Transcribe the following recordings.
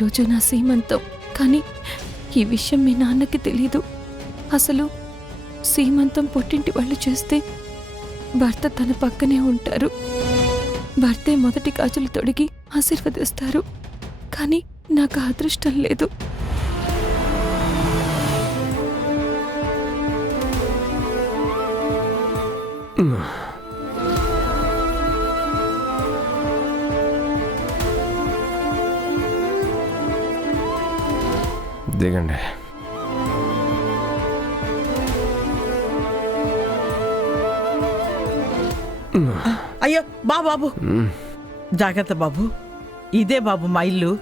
ఈరోజు నా సీమంతం. కానీ ఈ విషయం మీ నాన్నకి తెలీదు. అసలు సీమంతం పుట్టింటి వాళ్ళు చేస్తే భర్త తన పక్కనే ఉంటారు. భర్తే మొదటి గాజులు తొడిగి ఆశీర్వదిస్తారు. కానీ నాకు ఆ అదృష్టం లేదు. దిగండి. అయ్యో బాబు జాగ్రత్త బాబు. ఇదే బాబు మా ఇల్లు.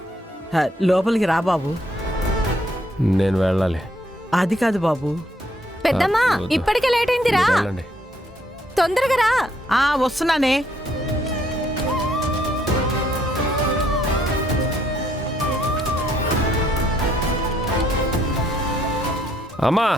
లోపలికి రా బాబు. నేను వెళ్ళాలి. అది కాదు బాబు. పెద్దమ్మా, ఇప్పటికే లేట్ అయిందిరా, తొందరగా రా. వస్తున్నానే. అమ్మా,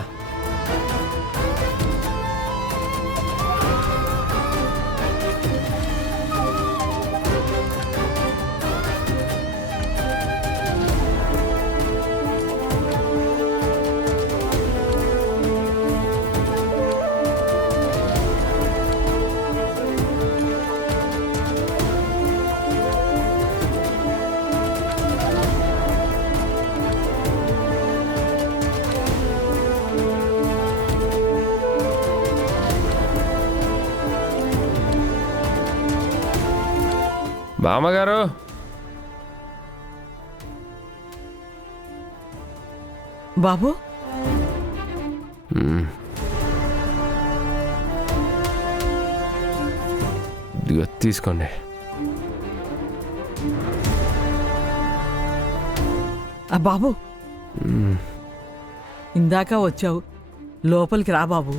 బామ్మగారు, బాబు ఇదిగో తీసుకోండి. బాబు ఇందాక వచ్చావు, లోపలికి రా బాబు.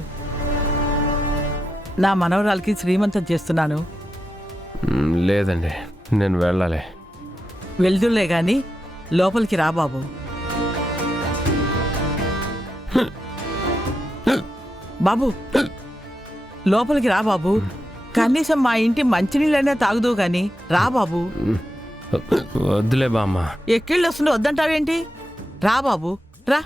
నా మనవరాలకి శ్రీమంతం చేస్తున్నాను. లేదండి, నేను వెళ్ళాలి. వెళ్దులే గాని లోపలికి రా బాబు. బాబు లోపలికి రా బాబు. కనీసం మా ఇంటి మంచినీళ్ళైనా తాగుదు గాని రా బాబు. వద్దులే బామ్మ. ఎక్కిళ్ళు వస్తుంటే వద్దంటావేంటి? రా బాబు రా.